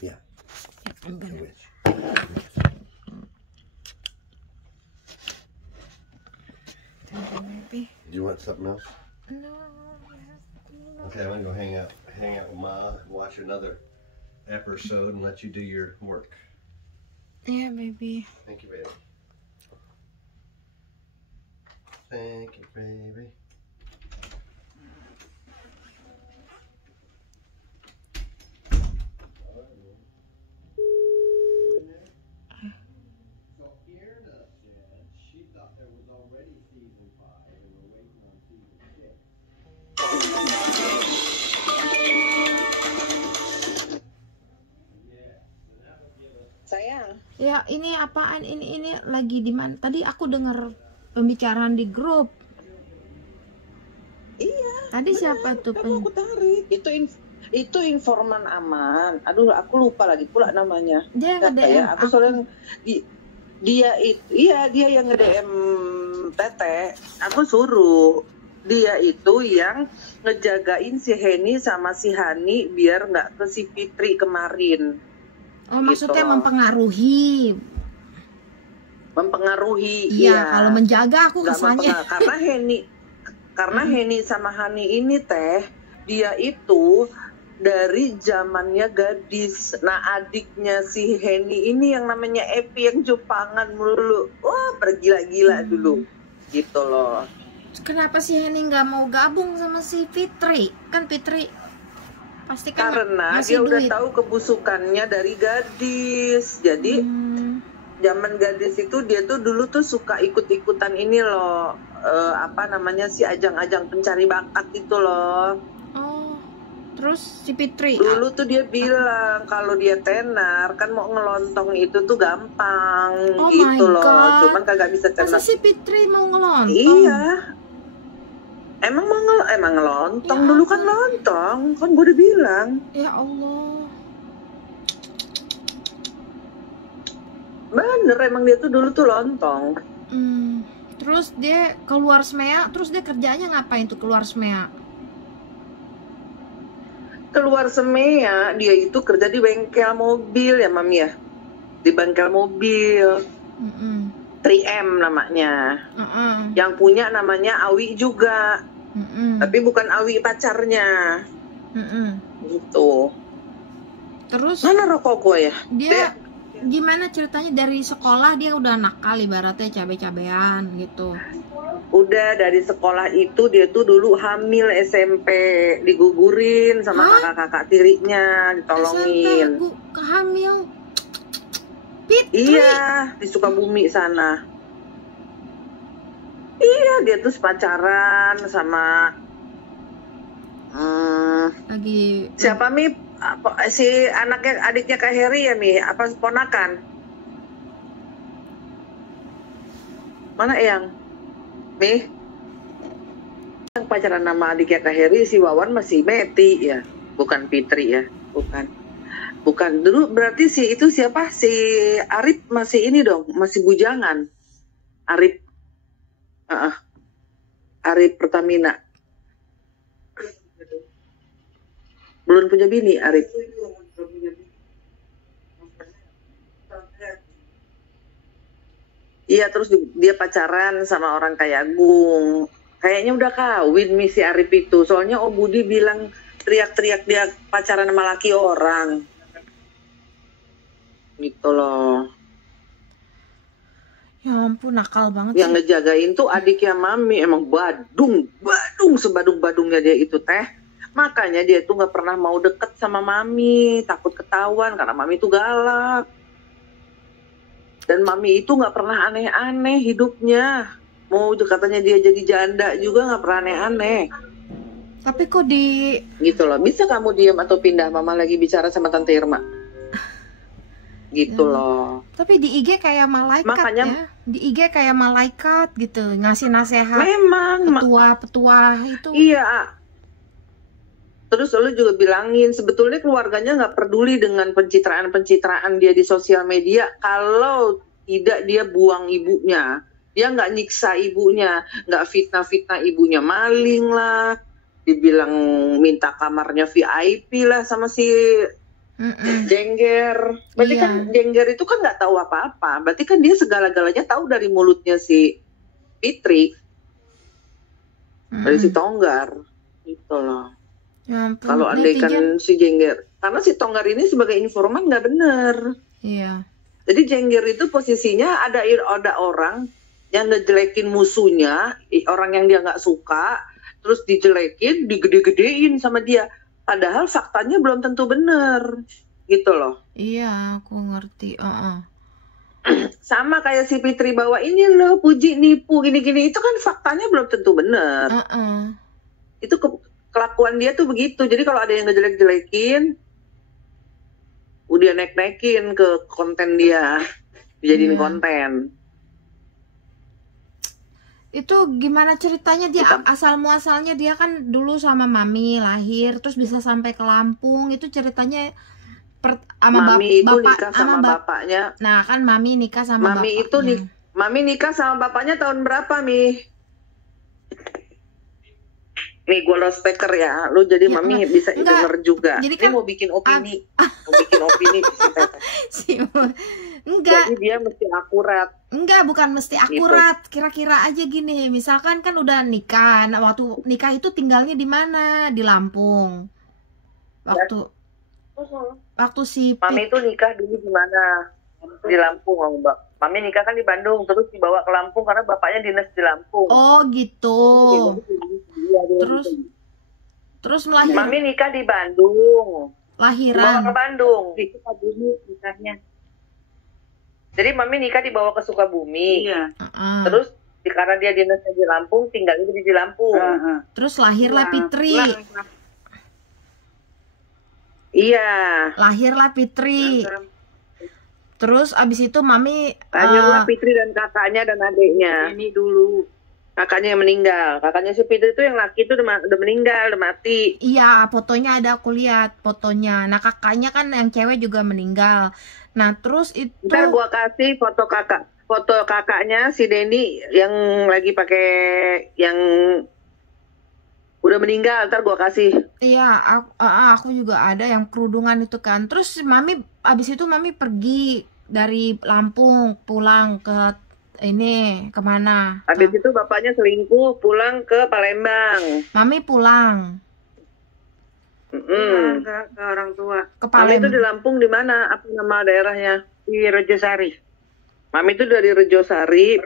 Yeah. I'm gonna. Which? Maybe. Do you want something else? No. Okay, I'm gonna go hang out with Ma, watch another episode, and let you do your work. Yeah, maybe. Thank you, baby. Thank you, baby. So Irna said she thought there was already season 5 and we're waiting on season 6. Sayang. Ya, ini apaan? Ini lagi di mana? Tadi aku dengar pembicaraan di grup. Iya. Tadi siapa tuh? Kamu aku tarik. Itu informan aman. Aduh, aku lupa lagi pula namanya. Dia Siapa nge-DM ya? Aku soalnya dia itu, iya dia yang nge-DM Tete. Aku suruh. Dia itu yang ngejagain si Heni sama si Hani biar nggak ke si Fitri kemarin. Oh, maksudnya Gitu. mempengaruhi. Iya. Kalau menjaga aku Nggak kesannya. karena Heni sama Hani ini teh, dia itu dari zamannya gadis. Nah, adiknya si Heni ini yang namanya Epi yang Jepangan melulu. Wah, bergila-gila dulu. Gitu loh. Kenapa si Heni nggak mau gabung sama si Fitri? Kan Fitri pasti kan Karena ngasih dia udah duit. tahu kebusukannya dari gadis. Jadi zaman gadis itu dia tuh dulu tuh suka ikut-ikutan ini loh. Apa namanya si ajang-ajang pencari bakat itu loh. Oh, terus si Fitri Dulu tuh dia bilang kalau dia tenar kan mau ngelontong itu tuh gampang Oh gitu my loh. God. Cuman kagak bisa masa tenar. si Fitri mau ngelontong? Iya. Emang ngelontong Ya dulu kan ampun. lontong. Kan gue udah bilang. Ya Allah. Bener emang dia tuh dulu tuh lontong. Terus dia keluar SMEA, terus dia kerjanya ngapain tuh keluar SMEA? Keluar SMEA dia itu kerja di bengkel mobil ya Mami ya. Di bengkel mobil. 3M namanya. Yang punya namanya Awi juga. Tapi bukan Awi pacarnya. Gitu. Terus Mana rokok gue ya? dia gimana ceritanya dari sekolah dia udah nakal ibaratnya cabe-cabean gitu. Udah dari sekolah itu dia tuh dulu hamil SMP, digugurin sama kakak-kakak tirinya, ditolongin. SMP kehamil. Fitri. Iya, di Sukabumi sana. Iya, dia tuh pacaran sama Lagi siapa Mi? Si adiknya Kak Heri ya Mi? Apa ponakan? Mana yang? Mi? Yang pacaran nama adiknya Kak Heri si Wawan masih Meti ya, bukan Fitri ya, bukan dulu berarti itu siapa si Arif masih ini dong, masih bujangan. Arif Arif Pertamina belum punya bini Arif. Iya, terus dia pacaran sama orang kayak Agung. Kayaknya udah kawin si Arif itu. Soalnya Om Budi bilang teriak-teriak dia pacaran sama laki orang. Gitu loh. ya ampun nakal banget Yang sih. ngejagain tuh adiknya Mami. Emang badung sebadung-badungnya dia itu teh. Makanya dia tuh nggak pernah mau deket sama Mami. Takut ketahuan karena Mami tuh galak. Dan Mami itu nggak pernah aneh-aneh hidupnya. Mau katanya dia jadi janda juga nggak pernah aneh-aneh. Tapi kok di Gitu loh. Bisa kamu diam atau pindah? Mama lagi bicara sama Tante Irma. Gitu loh. tapi di IG kayak malaikat Makanya- ya. Di IG kayak malaikat gitu, ngasih nasehat Memang. petua itu. Iya. Terus lu juga bilangin sebetulnya keluarganya nggak peduli dengan pencitraan dia di sosial media kalau tidak dia buang ibunya. Dia nggak nyiksa ibunya, nggak fitnah ibunya maling lah, dibilang minta kamarnya VIP lah sama si Jengger. Berarti Iya. kan Jengger itu kan nggak tahu apa-apa. Berarti kan dia segala-galanya tahu dari mulutnya si Fitri, dari si Tonggar. Gitu loh. Ya ampun, Kalau netizen. andaikan si Jengger, karena si Tonggar ini sebagai informan nggak benar. Iya. Jadi Jengger itu posisinya ada orang yang ngejelekin musuhnya, orang yang dia nggak suka, terus dijelekin, digede-gedein sama dia. Padahal faktanya belum tentu benar, gitu loh. Iya, aku ngerti. Sama kayak si Fitri bawa ini loh, puji nipu gini-gini, itu kan faktanya belum tentu benar. Itu kelakuan dia tuh begitu. Jadi kalau ada yang ngejelek-jelekin, udah naik-naikin ke konten dia, dijadiin Iya. konten. Itu gimana ceritanya dia, Hitam. asal muasalnya dia kan dulu sama mami lahir, terus bisa sampai ke Lampung. Itu ceritanya sama Mami itu bapak nikah sama bapaknya. Nah, kan mami nikah sama Mami bapaknya. itu Mami nikah sama bapaknya tahun berapa, Mi? Nih, gue loudspeaker ya. Lu jadi Ya, Mami bisa enggak. denger juga. Jadi Ini kan mau bikin opini. Mau bikin opini. enggak. Jadi dia mesti akurat. Enggak, bukan mesti akurat. Kira-kira aja gini, misalkan kan udah nikah. Nah, waktu nikah itu tinggalnya di mana? Di Lampung. Waktu si Mami itu nikah dulu di mana? Di Lampung, Mbak. Mami nikah kan di Bandung, terus dibawa ke Lampung karena bapaknya dinas di Lampung. Oh, gitu. Terus Mami nikah di Bandung. Dibawa lahiran. ke Bandung. Di Sukabumi nikahnya. Jadi Mami nikah dibawa ke Sukabumi. Iya. Terus karena dia dinasnya di Lampung, tinggalnya di Lampung. Terus lahirlah Fitri. Iya. Lahirlah Fitri. Terus abis itu mami Lahirlah Fitri dan kakaknya dan adiknya. Ini dulu. Kakaknya yang meninggal. Kakaknya si Fitri itu yang laki itu udah meninggal, udah mati. iya, fotonya ada, aku lihat fotonya. Nah, kakaknya kan yang cewek juga meninggal. Nah, terus itu Ntar gua kasih foto kakaknya si Denny yang lagi pakai yang udah meninggal. Ntar gua kasih. iya, aku juga ada yang kerudungan itu kan. Terus mami abis itu mami pergi dari Lampung pulang ke ini kemana? Habis itu bapaknya selingkuh, pulang ke Palembang. Mami pulang Mm-mm. Ke orang tua. ke Mami itu di Palembang. Lampung di mana? Apa nama daerahnya? Di Rejosari. Mami itu dari Rejosari,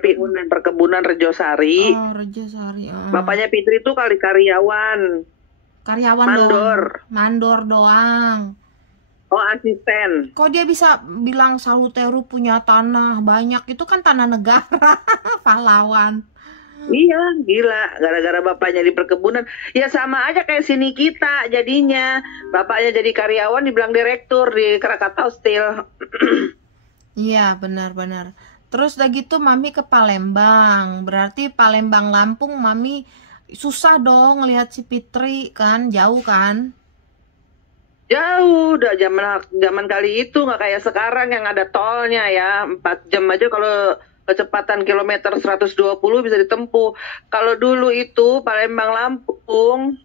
perkebunan Rejosari. Oh, Rejosari. Bapaknya Fitri itu karyawan, Karyawan mandor. doang. Mandor doang. Oh, asisten. Kok dia bisa bilang Saluteru punya tanah banyak? Itu kan tanah negara. Pahlawan. Iya, gila. Gara-gara bapaknya di perkebunan. Ya sama aja kayak sini kita jadinya. Bapaknya jadi karyawan dibilang direktur di Krakatau Steel. Iya, benar-benar. Terus udah gitu mami ke Palembang. Berarti Palembang Lampung mami susah dong ngelihat si Fitri kan, jauh kan? Jauh, udah zaman kali itu nggak kayak sekarang yang ada tolnya ya. 4 jam aja kalau kecepatan kilometer 120 bisa ditempuh. Kalau dulu itu Palembang Lampung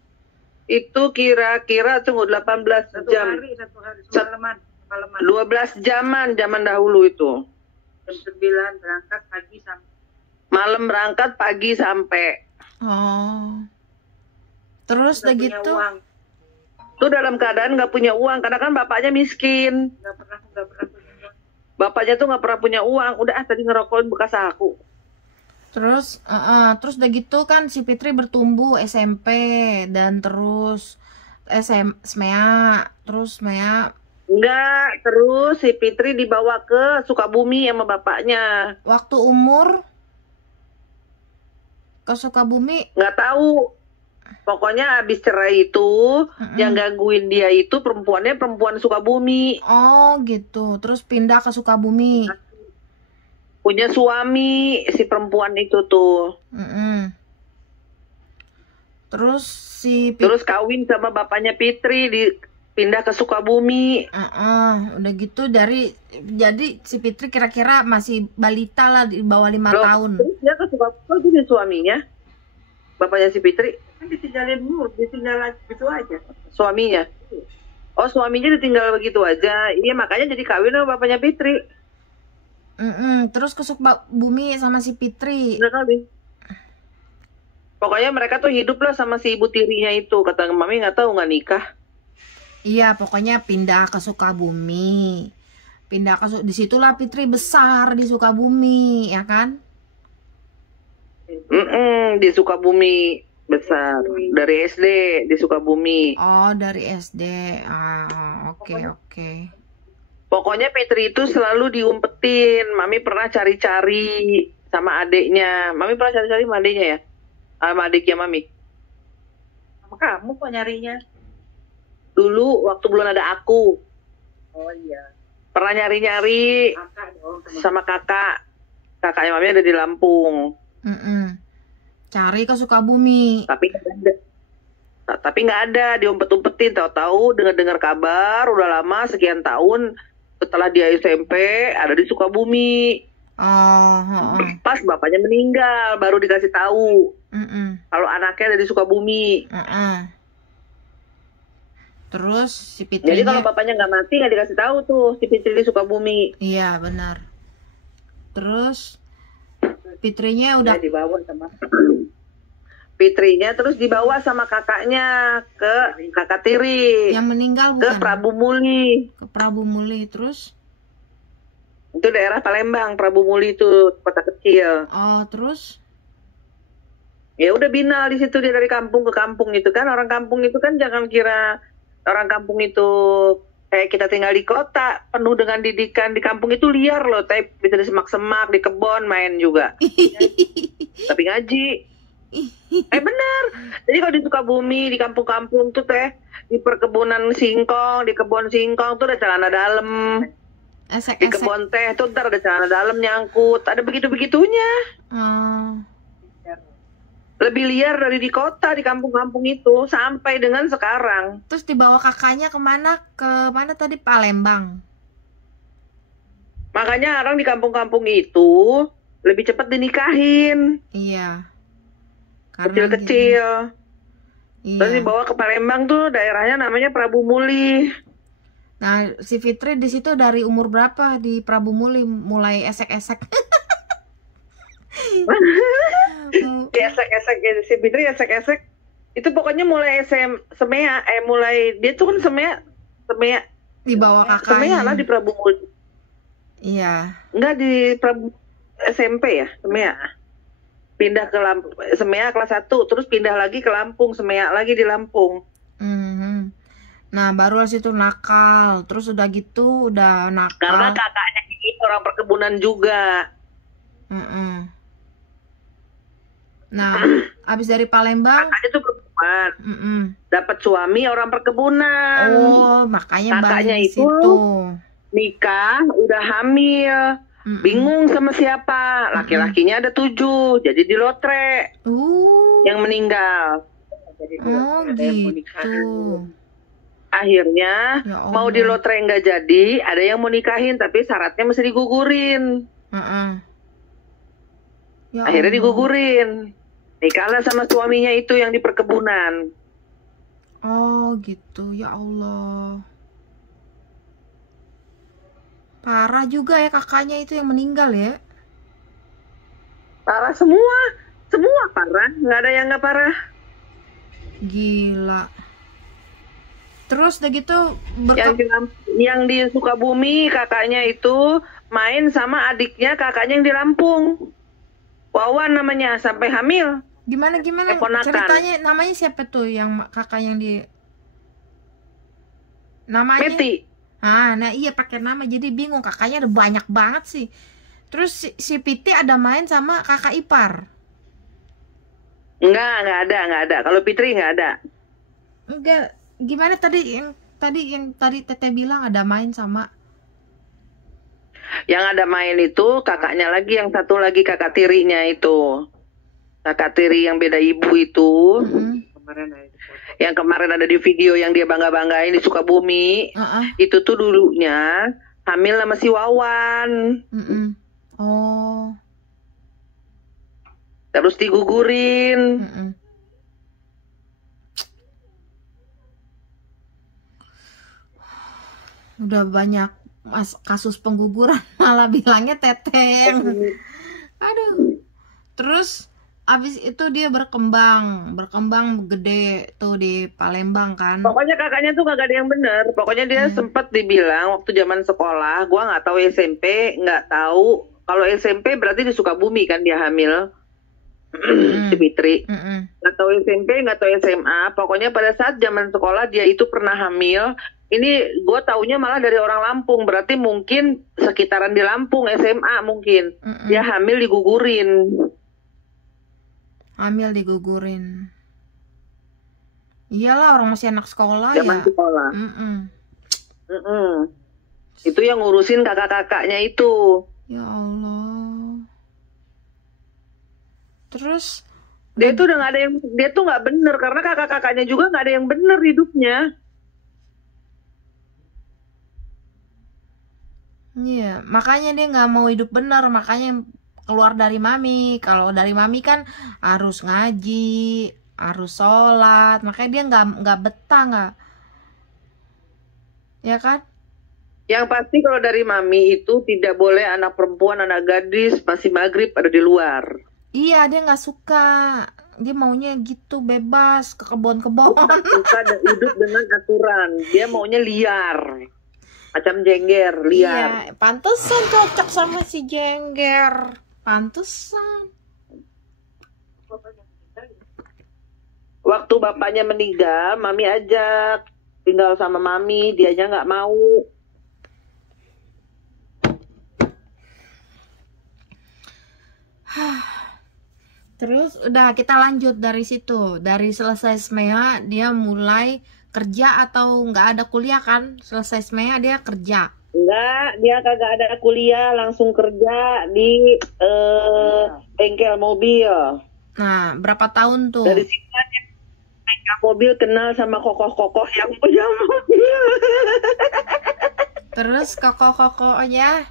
itu kira-kira tunggu 18 jam. Satu hari semalaman. 12 zaman dahulu itu. Jam 9 berangkat pagi sampai. Malam berangkat, pagi sampai. Oh. Terus udah Nggak punya gitu uang. Itu dalam keadaan nggak punya uang karena kan bapaknya miskin. Nggak pernah punya uang. Bapaknya tuh nggak pernah punya uang. Udah tadi ngerokokin bekas aku. terus terus udah gitu kan si Fitri bertumbuh SMP dan terus SMEA, terus SMEA Enggak, terus si Fitri dibawa ke Sukabumi sama bapaknya. waktu umur ke Sukabumi. Nggak tahu. Pokoknya habis cerai itu, yang gangguin dia itu perempuan Sukabumi. Oh gitu, terus pindah ke Sukabumi. Punya suami si perempuan itu tuh. Terus si Terus kawin sama bapaknya Fitri, pindah ke Sukabumi. udah gitu jadi si Fitri kira-kira masih balita lah, di bawah 5 Loh, tahun. Terus dia ke Sukabumi, kok jadi suaminya? Bapaknya si Fitri, Kan ditinggalin mulu, ditinggal gitu aja. suaminya. Oh, suaminya ditinggal begitu aja. Iya, makanya jadi kawin sama bapaknya Fitri. Terus ke Sukabumi sama si Fitri. Udah kawin. Pokoknya mereka tuh hidup lah sama si ibu tirinya itu. Kata mami nggak tahu nggak nikah. Iya, pokoknya pindah ke Sukabumi. Disitulah Fitri besar di Sukabumi, ya kan? Di Sukabumi besar. Dari SD di Sukabumi. Oh, dari SD. Oke. Pokoknya Fitri itu selalu diumpetin. Mami pernah cari-cari sama adiknya. Mami pernah cari-cari sama adiknya ya? Sama adiknya Mami. Sama kamu kok nyarinya? Dulu waktu belum ada aku. Oh iya. Pernah nyari-nyari Kakak dong. sama kakak. Kakaknya Mami ada di Lampung. Cari ke Sukabumi. Tapi nggak ada, diumpet-umpetin. Tahu-tahu dengar kabar udah lama sekian tahun setelah dia SMP ada di Sukabumi. Pas bapaknya meninggal baru dikasih tahu kalau anaknya ada di Sukabumi. Terus si Jadi Fitrinya. kalau bapaknya nggak mati nggak dikasih tahu tuh si Fitri di Sukabumi. Iya, benar. Terus Fitrinya udah Dibawa sama Fitrinya terus dibawa sama kakaknya ke kakak tiri yang meninggal ke bukan? Prabu Muli. Ke Prabu Muli. Terus Itu daerah Palembang. Prabu Muli itu kota kecil. terus Ya udah binal di situ, dia dari kampung ke kampung itu kan. Orang kampung itu kan jangan kira orang kampung itu kayak kita tinggal di kota penuh dengan didikan. Di kampung itu liar loh, tapi bisa di semak-semak, di kebon main juga. Tapi ngaji. Bener. Jadi kalau di Sukabumi, di kampung-kampung tuh teh, di perkebunan singkong, di kebun singkong tuh ada celana dalam. Di esek-esek. kebun teh tuh ntar ada celana dalam nyangkut. Ada begitu-begitunya. Lebih liar dari di kota, di kampung-kampung itu. Sampai dengan sekarang. Terus dibawa kakaknya kemana? Ke mana tadi? Palembang. Makanya orang di kampung-kampung itu lebih cepat dinikahin. Iya. Kecil-kecil. Iya. Terus dibawa ke Palembang tuh daerahnya namanya Prabu Muli. Nah, si Fitri di situ dari umur berapa di Prabu Muli mulai esek-esek? Esek-esek si Fitri esek-esek. Itu pokoknya mulai semea, mulai dia tuh kan semea Dibawa semea kakaknya. lah di Prabu Muli. Iya. Enggak di Prabu SMP ya, semea. Pindah ke Lampung, semea kelas 1, terus pindah lagi ke Lampung, semea lagi di Lampung. Nah, baru situ nakal. Terus udah gitu, udah nakal. Karena kakaknya ini orang perkebunan juga. Nah, abis dari Palembang. Kakaknya tuh perempuan. Dapat suami orang perkebunan. Oh, makanya kakaknya balik itu situ. Nikah, udah hamil. Bingung sama siapa. Laki-lakinya ada 7, jadi di lotre. Yang meninggal. Gitu. Akhirnya Ya mau Allah. di lotre nggak jadi, ada yang mau nikahin tapi syaratnya mesti digugurin. Ya Akhirnya Allah. digugurin. Nikahlah sama suaminya itu yang di perkebunan. Oh gitu, ya Allah. Parah juga ya kakaknya itu yang meninggal ya. Parah semua parah, nggak ada yang nggak parah. Gila. Terus udah gitu Yang di Sukabumi kakaknya itu main sama adiknya kakaknya yang di Lampung. Wawan namanya, sampai hamil. Gimana Keponakan. ceritanya, namanya siapa tuh yang kakak yang di namanya? Meti. Nah iya pakai nama jadi bingung, kakaknya ada banyak banget sih. Terus si Piti ada main sama kakak ipar? Nggak ada. Kalau Fitri nggak ada. Enggak. Gimana tadi yang tadi Teteh bilang ada main sama? Yang ada main itu kakaknya lagi, yang satu lagi kakak tirinya itu. Kakak tiri yang beda ibu itu. Yang kemarin ada di video yang dia bangga-banggain di Sukabumi. Itu tuh dulunya hamil sama si Wawan. Oh. Terus digugurin. Udah banyak kasus pengguguran malah bilangnya teteng. Aduh. Terus abis itu dia berkembang gede tuh di Palembang kan. Pokoknya kakaknya tuh kagak ada yang bener. Pokoknya dia sempat dibilang waktu zaman sekolah, gua nggak tahu SMP, nggak tahu. Kalau SMP berarti di Sukabumi kan dia hamil. Si Fitri. Nggak tahu SMP, nggak tahu SMA. Pokoknya pada saat zaman sekolah dia itu pernah hamil. Ini gue taunya malah dari orang Lampung. Berarti mungkin sekitaran di Lampung, SMA mungkin. Dia hamil digugurin. Hamil digugurin. Iyalah orang masih anak sekolah Zaman ya. sekolah. Itu yang ngurusin kakak-kakaknya itu. Ya Allah. Terus Dia tuh udah nggak ada yang, dia tuh nggak bener karena kakak-kakaknya juga nggak ada yang bener hidupnya. iya, makanya dia nggak mau hidup benar, makanya keluar dari mami. Kalau dari mami kan harus ngaji, harus sholat, makanya dia nggak betah nggak, ya kan? Yang pasti kalau dari mami itu tidak boleh anak perempuan, anak gadis masih maghrib ada di luar. Iya, dia nggak suka, dia maunya gitu bebas ke kebon-kebon. Suka dan hidup dengan aturan. Dia maunya liar. Macam jengger, liar. Iya, pantesan cocok sama si Jengger, pantesan. Waktu bapaknya meninggal, mami ajak tinggal sama mami, dianya nggak mau. Terus udah kita lanjut dari situ. Dari selesai SMEA dia mulai kerja atau nggak ada kuliah kan? Selesai SMEA dia kerja. Enggak, dia kagak ada kuliah, langsung kerja di bengkel mobil. Nah, berapa tahun tuh? Dari situ dia bengkel mobil kenal sama kokoh-kokoh yang punya mobil. Terus kokoh-kokohnya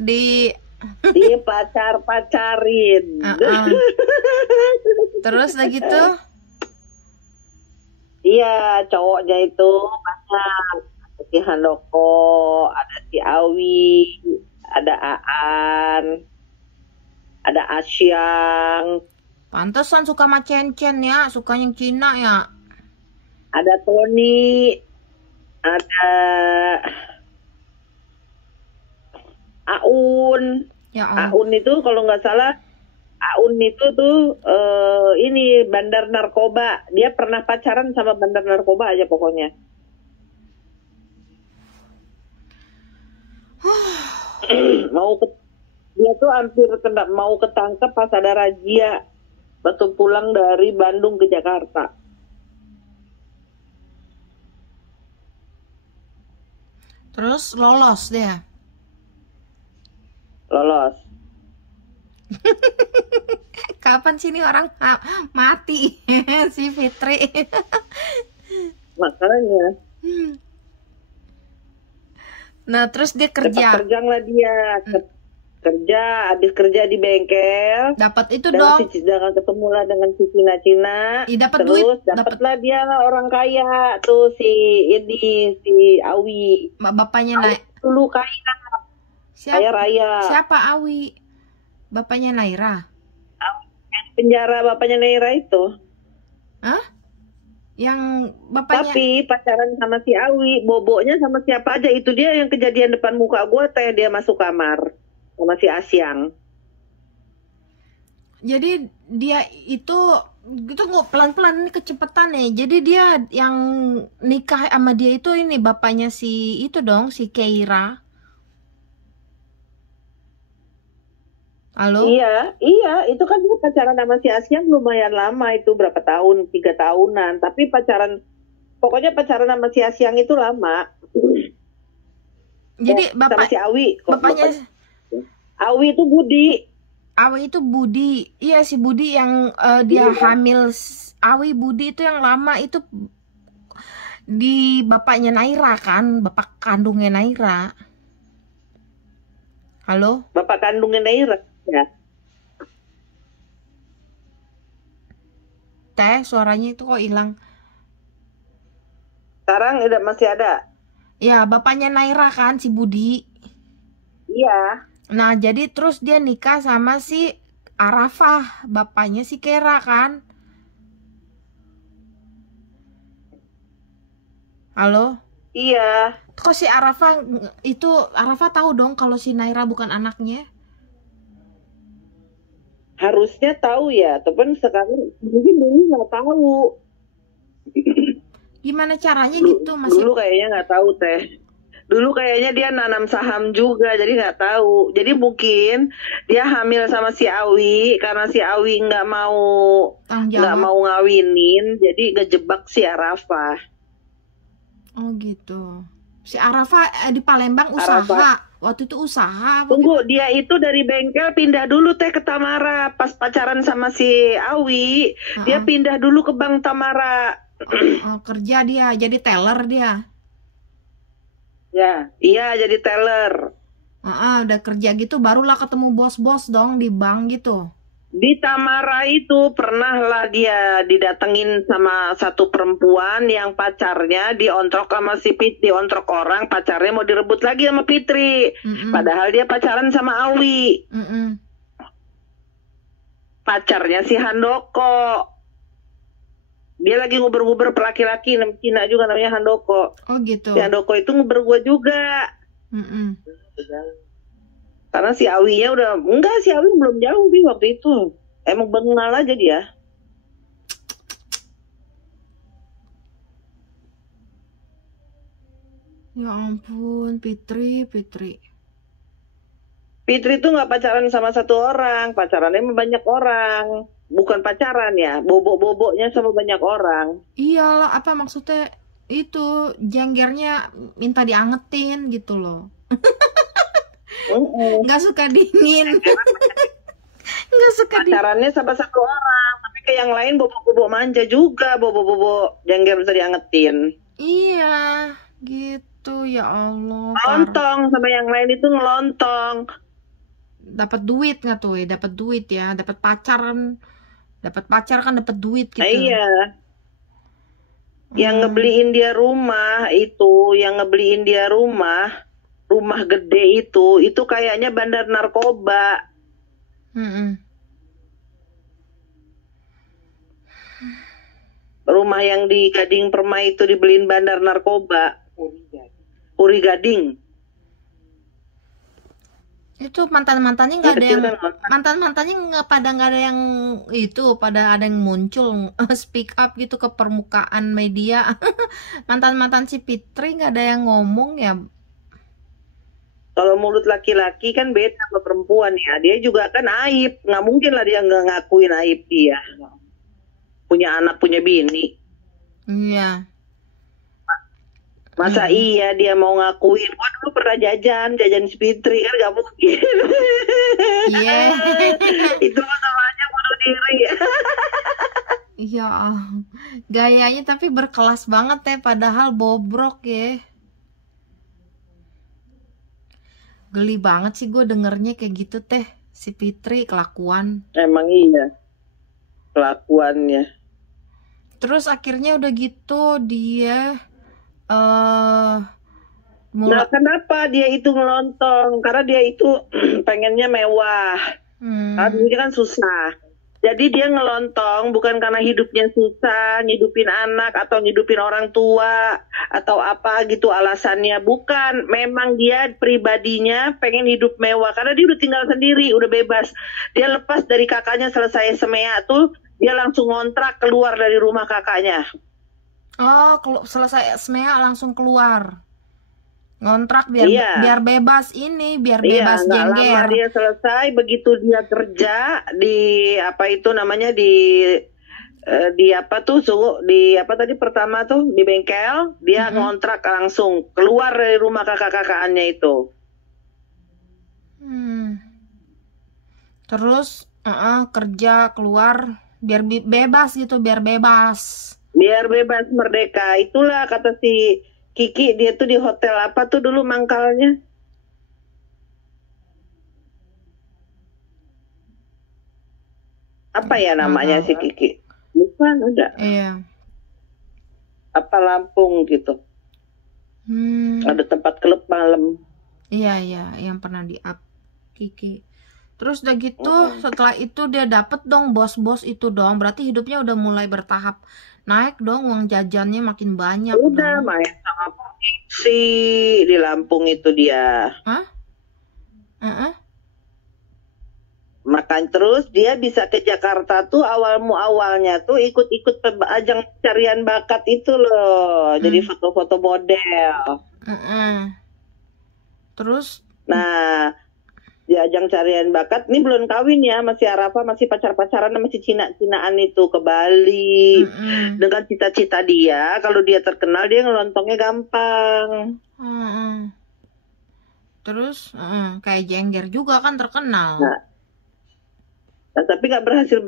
di Pacarin. Terus udah gitu? Iya, cowoknya itu banyak. Ada si Handoko, ada si Awi, ada Aan, ada Asyang, Pantesan suka sama Cen-Cen ya, suka yang Cina ya. ada Tony, ada Aun. Ya Allah. Aun itu kalau nggak salah, Aun itu tuh ini bandar narkoba. Dia pernah pacaran sama bandar narkoba aja pokoknya. Dia tuh hampir mau ketangkep pas ada razia waktu pulang dari Bandung ke Jakarta. Terus lolos dia. Lolos. Kapan sih ini orang mati si Fitri? Makanya. Nah, terus dia kerja. Terjang lah dia. Kerja, habis kerja di bengkel. Dapat itu dengan dong. dengan ketemu lah dengan si Cina-Cina. Dapat Terus duit. dapatlah dia orang kaya tuh si Awi. Bapaknya Awi naik. dulu kaya. Kaya raya. Siapa Awi? Bapaknya Naira. Penjara bapaknya Naira itu. Hah? Yang bapaknya. Tapi pacaran sama si Awi, boboknya sama siapa aja, itu dia yang kejadian depan muka gue teh, dia masuk kamar sama si Asyang. Jadi dia itu nggak pelan-pelan ini kecepatan nih. Jadi dia yang nikah sama dia itu ini bapaknya si itu dong, si Keira. Halo? Iya, itu kan dia pacaran sama si Asyang lumayan lama, itu berapa tahun, 3 tahunan. Tapi pokoknya pacaran sama si Asyang itu lama. Jadi sama si Awi. Bapaknya Awi itu Budi. Awi itu Budi. Iya, si Budi yang dia hamil. Awi Budi itu yang lama itu di bapaknya Naira kan, bapak kandungnya Naira. Halo? Bapak kandungnya Naira. Ya. Teh, suaranya itu kok hilang. Sekarang masih ada. Ya, bapaknya Naira kan si Budi. Iya. Nah, jadi terus dia nikah sama si Arafah, bapaknya si Kera kan. Halo? Iya. Kok si Arafah itu Arafah tahu dong kalau si Naira bukan anaknya? Harusnya tahu ya, tapi sekarang mungkin dulu nggak tahu. Gimana caranya gitu masih? Dulu kayaknya nggak tahu teh. Dulu kayaknya dia nanam saham juga, jadi nggak tahu. Jadi mungkin dia hamil sama si Awi karena si Awi nggak Tanggung jawab. ngawinin, jadi ngejebak si Arafah. Oh gitu. Si Arafah di Palembang usaha. Waktu itu usaha. apa Tunggu, dia itu dari bengkel pindah dulu teh ke Tamara. Pas pacaran sama si Awi, dia pindah dulu ke Bank Tamara. Kerja dia, jadi teller dia. Ya, iya jadi teller. Udah kerja gitu barulah ketemu bos-bos dong di bank gitu. Di Tamara itu pernah lah dia didatengin sama satu perempuan yang pacarnya diontrok sama si Pit, diontrok orang, pacarnya mau direbut lagi sama Fitri. Padahal dia pacaran sama Awi. Pacarnya si Handoko. Dia lagi nguber-nguber laki-laki, Cina juga namanya Handoko. Oh gitu. Si Handoko itu nguber gua juga. Karena si Awinya udah, enggak, si Awi belum jauh Bi waktu itu. Emang bengal aja dia. Ya ampun, Fitri. Fitri tuh nggak pacaran sama satu orang, pacarannya sama banyak orang. Bukan pacaran ya, bobok-boboknya sama banyak orang. Iyalah, apa maksudnya itu jenggernya minta diangetin gitu loh. Nggak suka dingin. Nggak suka dingin. Pacarannya sama satu orang, tapi ke yang lain bobok-bobok manja juga, bobok-bobok jengger bisa diangetin. Iya, gitu ya Allah. Ngelontong sama yang lain itu ngelontong. Dapat duit nggak tuh? Dapat duit ya, dapat pacar kan dapat duit gitu. Iya. Yang ngebeliin dia rumah itu, rumah gede itu kayaknya bandar narkoba. Rumah yang di Gading Permai itu dibeliin bandar narkoba. Puri Gading. Itu mantannya nggak ada yang mantannya nggak ada yang itu, pada ada yang muncul speak up gitu ke permukaan media. mantan si Fitri nggak ada yang ngomong ya. Kalau mulut laki-laki kan beda sama perempuan ya. Dia juga kan aib, nggak mungkin lah dia nggak ngakuin aib dia. Punya anak, punya bini. Iya. Masa iya dia mau ngakuin, gua dulu pernah jajan si Fitri, kan gak mungkin. Iya. Itu namanya bunuh diri. Iya, gayanya tapi berkelas banget ya, padahal bobrok ya. Geli banget sih gue dengernya kayak gitu teh, si Fitri kelakuan. Emang iya, kelakuannya. Terus akhirnya udah gitu dia Nah kenapa dia itu ngelontong? Karena dia itu pengennya mewah. Karena dia kan susah. Jadi dia ngelontong bukan karena hidupnya susah, ngidupin anak atau ngidupin orang tua atau apa gitu alasannya. Bukan, memang dia pribadinya pengen hidup mewah karena dia udah tinggal sendiri, udah bebas. Dia lepas dari kakaknya selesai semea tuh, dia langsung ngontrak keluar dari rumah kakaknya. Oh, selesai semea langsung keluar. Ngontrak biar bebas ini, biar bebas jengger. Lama dia selesai, begitu dia kerja di apa itu namanya di apa tuh di apa tadi pertama tuh di bengkel, dia ngontrak langsung keluar dari rumah kakak-kakaknya itu. Terus kerja keluar biar bebas gitu, biar bebas. Biar bebas merdeka. Itulah kata si Kiki, dia tuh di hotel apa tuh dulu mangkalnya? Apa ya namanya si Kiki? Bukan, ada. Iya. Apa Lampung gitu. Ada tempat klub malam. Iya, yang pernah di-up Kiki. Terus udah gitu, setelah itu dia dapet dong bos-bos itu dong. Berarti hidupnya udah mulai bertahap naik dong, uang jajannya makin banyak Udah dong. main sama polisi di Lampung itu dia. Hah? Heeh. Makan terus dia bisa ke Jakarta tuh awalnya tuh ikut-ikut ajang pencarian bakat itu loh. Jadi foto-foto model. Terus Nah, di ajang carian bakat ini belum kawin ya, masih Arafah, masih pacar-pacaran, masih Cina-Cinaan itu ke Bali. Dengan cita-cita dia, kalau dia terkenal dia ngelontongnya gampang. Terus kayak Jengger juga kan terkenal. Nah, tapi nggak berhasil.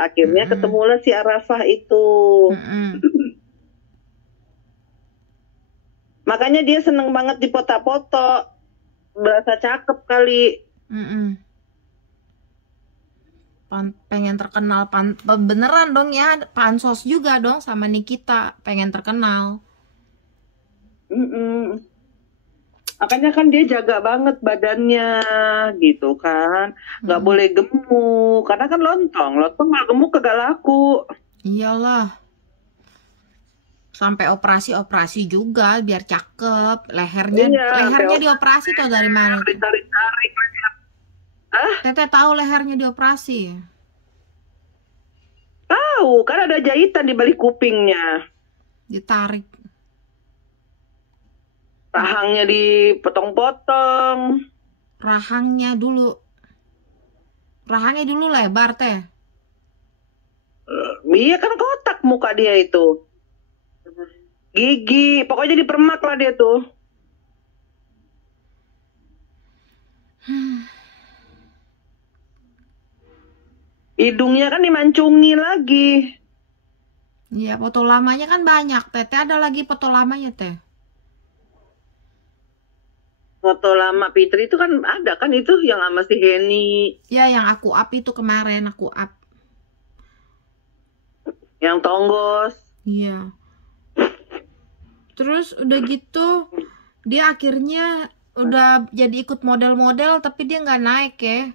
Akhirnya ketemulah si Arafah itu. Makanya dia seneng banget dipoto-foto. Berasa cakep kali. Pengen terkenal, beneran dong ya, pansos juga dong sama Nikita, pengen terkenal. Makanya kan dia jaga banget badannya gitu kan, nggak boleh gemuk karena kan lontong nggak gemuk kagak laku. Iyalah, sampai operasi juga biar cakep, lehernya dioperasi tau dari mana? Ditarik-tarik. Teteh tahu lehernya dioperasi? Tahu kan ada jahitan di balik kupingnya, Ditarik. rahangnya dipotong-potong. Rahangnya dulu lebar teh. Iya kan kotak muka dia itu. Gigi, pokoknya dipermak lah dia tuh. Hidungnya kan dimancungi lagi. Iya, foto lamanya kan banyak. Teteh ada lagi foto lamanya teh. Foto lama Fitri itu kan ada kan itu yang sama si Heni. Ya, yang aku up itu kemarin aku up. Yang tonggos. Iya. Terus udah gitu dia akhirnya udah jadi ikut model-model tapi dia nggak naik ya.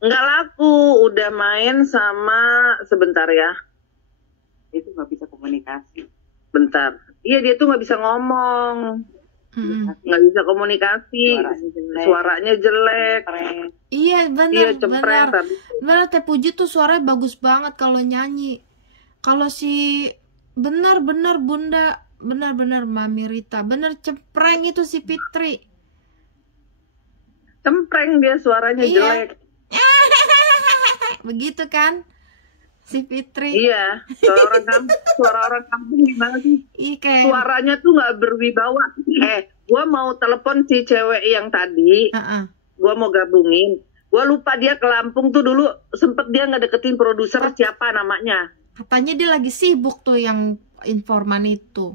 Nggak laku, udah main sama sebentar ya. Itu nggak bisa komunikasi. Bentar. Iya dia tuh nggak bisa ngomong. Nggak bisa komunikasi. Suaranya jelek. Iya Iya benar, cempreng. benar Teh Puji tuh suaranya bagus banget kalau nyanyi. Kalau si benar Bunda, benar Mami Rita, benar cempreng itu si Fitri. Cempreng dia suaranya Iya. jelek. Begitu kan si Fitri. Iya, suara orang kampung gimana sih? Kayak Suaranya tuh nggak berwibawa. Gua mau telepon si cewek yang tadi. Gua mau gabungin. Gua lupa dia ke Lampung tuh dulu sempet dia ngedeketin produser siapa namanya. katanya dia lagi sibuk tuh yang informan itu.